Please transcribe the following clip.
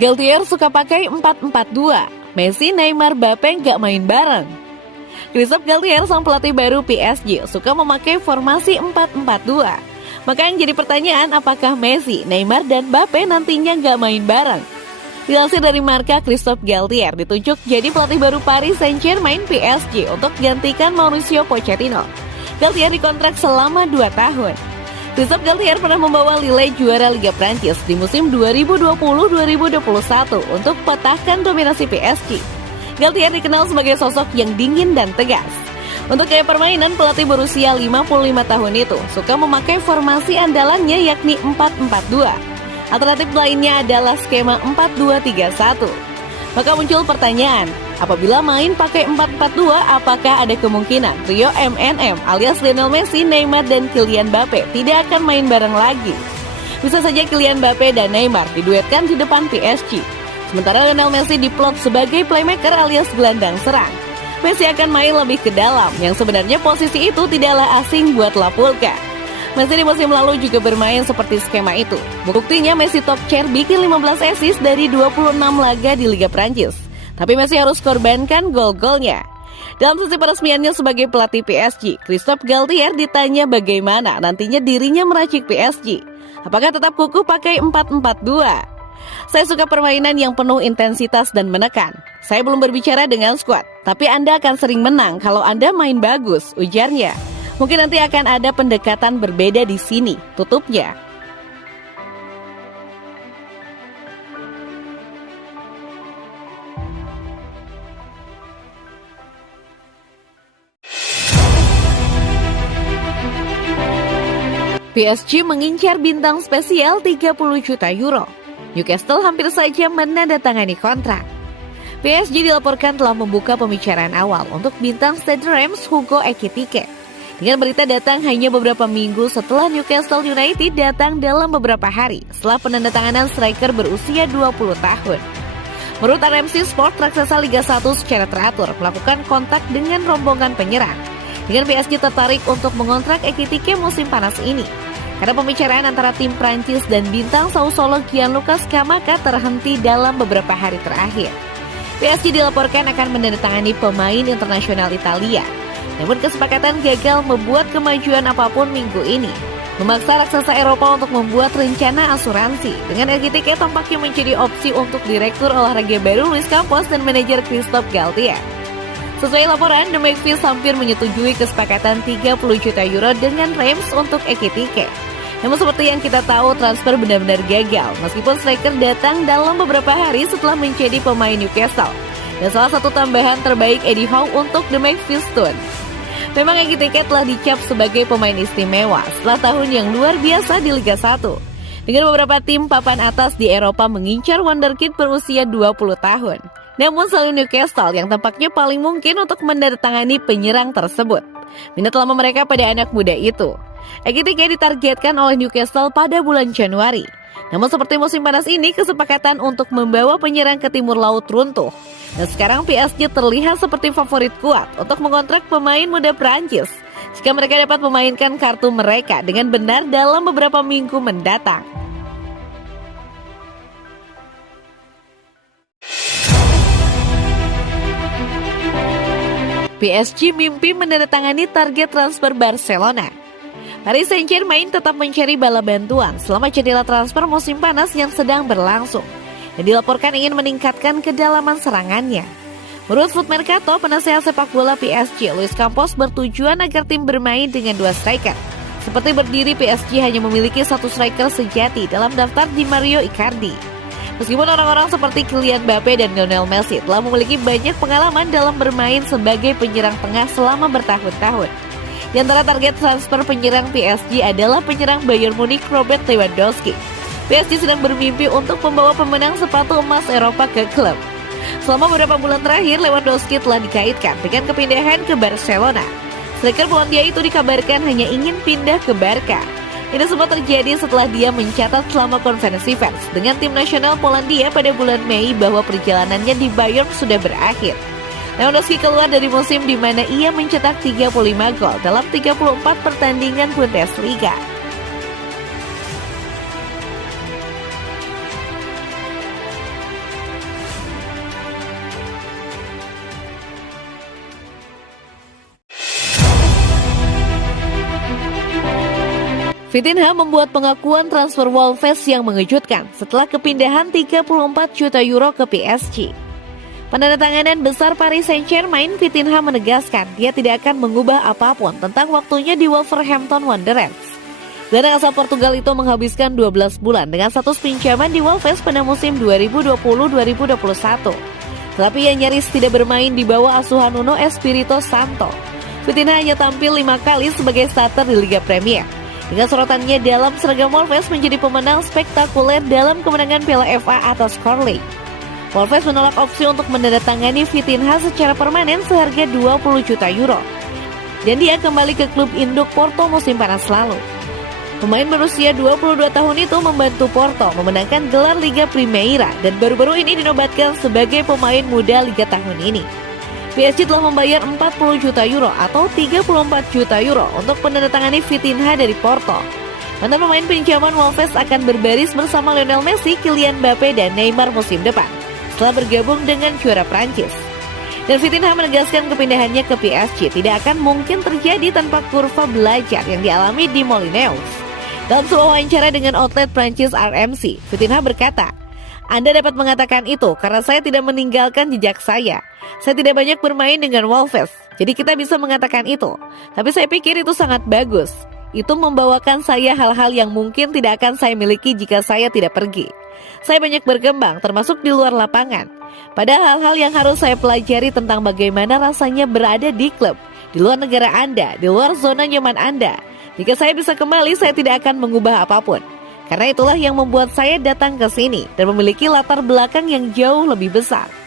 Galtier suka pakai 4-4-2. Messi, Neymar, Mbappe nggak main bareng. Christophe Galtier, sang pelatih baru PSG, suka memakai formasi 4-4-2. Maka yang jadi pertanyaan, apakah Messi, Neymar, dan Mbappe nantinya nggak main bareng? Dilansir dari Marca, Christophe Galtier ditunjuk jadi pelatih baru Paris Saint-Germain PSG untuk gantikan Mauricio Pochettino. Galtier dikontrak selama 2 tahun. Christophe Galtier pernah membawa Lille juara Liga Prancis di musim 2020-2021 untuk patahkan dominasi PSG. Galtier dikenal sebagai sosok yang dingin dan tegas. Untuk gaya permainan, pelatih berusia 55 tahun itu suka memakai formasi andalannya yakni 4-4-2. Alternatif lainnya adalah skema 4-2-3-1. Maka muncul pertanyaan, apabila main pakai 4-4-2, apakah ada kemungkinan trio MNM alias Lionel Messi, Neymar, dan Kylian Mbappe tidak akan main bareng lagi? Bisa saja Kylian Mbappe dan Neymar diduetkan di depan PSG. Sementara Lionel Messi diplot sebagai playmaker alias gelandang serang. Messi akan main lebih ke dalam, yang sebenarnya posisi itu tidaklah asing buat Lapulka. Messi di musim lalu juga bermain seperti skema itu. Buktinya Messi top chair bikin 15 assist dari 26 laga di Liga Prancis. Tapi Messi harus korbankan gol-golnya. Dalam sesi peresmiannya sebagai pelatih PSG, Christophe Galtier ditanya bagaimana nantinya dirinya meracik PSG. Apakah tetap kukuh pakai 4-4-2? Saya suka permainan yang penuh intensitas dan menekan. Saya belum berbicara dengan skuad, tapi Anda akan sering menang kalau Anda main bagus, ujarnya. Mungkin nanti akan ada pendekatan berbeda di sini, tutupnya. PSG mengincar bintang spesial 30 juta euro. Newcastle hampir saja menandatangani kontrak. PSG dilaporkan telah membuka pembicaraan awal untuk bintang Stade Reims Hugo Ekitike. Dengan berita datang hanya beberapa minggu setelah Newcastle United datang dalam beberapa hari setelah penandatanganan striker berusia 20 tahun. Menurut RMC Sport, raksasa Liga 1 secara teratur melakukan kontak dengan rombongan penyerang. Dengan PSG tertarik untuk mengontrak Ekitike musim panas ini. Karena pembicaraan antara tim Prancis dan bintang Sassuolo Gianluca Scamacca terhenti dalam beberapa hari terakhir. PSG dilaporkan akan menandatangani pemain internasional Italia. Namun kesepakatan gagal membuat kemajuan apapun minggu ini. Memaksa raksasa Eropa untuk membuat rencana asuransi. Dengan Ekitike tampaknya menjadi opsi untuk direktur olahraga baru Luis Campos dan manajer Christophe Galtier. Sesuai laporan, The Memphis hampir menyetujui kesepakatan 30 juta euro dengan Reims untuk Ekitike. Namun seperti yang kita tahu, transfer benar-benar gagal meskipun striker datang dalam beberapa hari setelah menjadi pemain Newcastle. Dan salah satu tambahan terbaik Eddie Howe untuk The Memphis Stone. Memang Ekitike telah dicap sebagai pemain istimewa setelah tahun yang luar biasa di Liga 1. Dengan beberapa tim papan atas di Eropa mengincar wonderkid berusia 20 tahun. Namun selalu Newcastle yang tampaknya paling mungkin untuk menandatangani penyerang tersebut. Minat lama mereka pada anak muda itu. Ekitike ditargetkan oleh Newcastle pada bulan Januari. Namun seperti musim panas ini, kesepakatan untuk membawa penyerang ke timur laut runtuh. Dan sekarang PSG terlihat seperti favorit kuat untuk mengontrak pemain muda Prancis jika mereka dapat memainkan kartu mereka dengan benar dalam beberapa minggu mendatang. PSG mimpi menandatangani target transfer Barcelona. Paris Saint-Germain tetap mencari bala bantuan selama jendela transfer musim panas yang sedang berlangsung. Dan dilaporkan ingin meningkatkan kedalaman serangannya. Menurut Foot Mercato, penasehat sepak bola PSG, Luis Campos bertujuan agar tim bermain dengan 2 striker. Seperti berdiri, PSG hanya memiliki 1 striker sejati dalam daftar Di Mario Icardi. Meskipun orang-orang seperti Kylian Mbappe dan Lionel Messi telah memiliki banyak pengalaman dalam bermain sebagai penyerang tengah selama bertahun-tahun. Di antara target transfer penyerang PSG adalah penyerang Bayern Munich Robert Lewandowski. PSG sedang bermimpi untuk membawa pemenang sepatu emas Eropa ke klub. Selama beberapa bulan terakhir, Lewandowski telah dikaitkan dengan kepindahan ke Barcelona. Striker Polandia itu dikabarkan hanya ingin pindah ke Barca. Ini semua terjadi setelah dia mencatat selama konferensi pers dengan tim nasional Polandia pada bulan Mei bahwa perjalanannya di Bayern sudah berakhir. Lewandowski keluar dari musim di mana ia mencetak 35 gol dalam 34 pertandingan Bundesliga. Vitinha membuat pengakuan transfer Wolves yang mengejutkan setelah kepindahan 34 juta euro ke PSG. Penandatanganan besar Paris Saint-Germain, Vitinha menegaskan dia tidak akan mengubah apapun tentang waktunya di Wolverhampton Wanderers. Gelandang asal Portugal itu menghabiskan 12 bulan dengan status pinjaman di Wolves pada musim 2020-2021. Tetapi ia nyaris tidak bermain di bawah asuhan Nuno Espirito Santo. Vitinha hanya tampil 5 kali sebagai starter di Liga Premier. Dengan sorotannya dalam seragam Wolves menjadi pemenang spektakuler dalam kemenangan Piala FA atas Carling. Wolves menolak opsi untuk menandatangani Vitinha secara permanen seharga 20 juta euro. Dan dia kembali ke klub induk Porto musim panas lalu. Pemain berusia 22 tahun itu membantu Porto memenangkan gelar Liga Primeira dan baru-baru ini dinobatkan sebagai pemain muda Liga tahun ini. PSG telah membayar 40 juta euro atau 34 juta euro untuk penandatangani Vitinha dari Porto. Mantan pemain pinjaman Wolves akan berbaris bersama Lionel Messi, Kylian Mbappe, dan Neymar musim depan setelah bergabung dengan juara Prancis. Dan Vitinha menegaskan kepindahannya ke PSG tidak akan mungkin terjadi tanpa kurva belajar yang dialami di Molineux. Dalam sebuah wawancara dengan outlet Prancis RMC, Vitinha berkata, "Anda dapat mengatakan itu karena saya tidak meninggalkan jejak saya. Saya tidak banyak bermain dengan Wolves, jadi kita bisa mengatakan itu. Tapi saya pikir itu sangat bagus. Itu membawakan saya hal-hal yang mungkin tidak akan saya miliki jika saya tidak pergi. Saya banyak berkembang, termasuk di luar lapangan. Pada hal-hal yang harus saya pelajari tentang bagaimana rasanya berada di klub, di luar negara Anda, di luar zona nyaman Anda. Jika saya bisa kembali, saya tidak akan mengubah apapun. Karena itulah yang membuat saya datang ke sini dan memiliki latar belakang yang jauh lebih besar."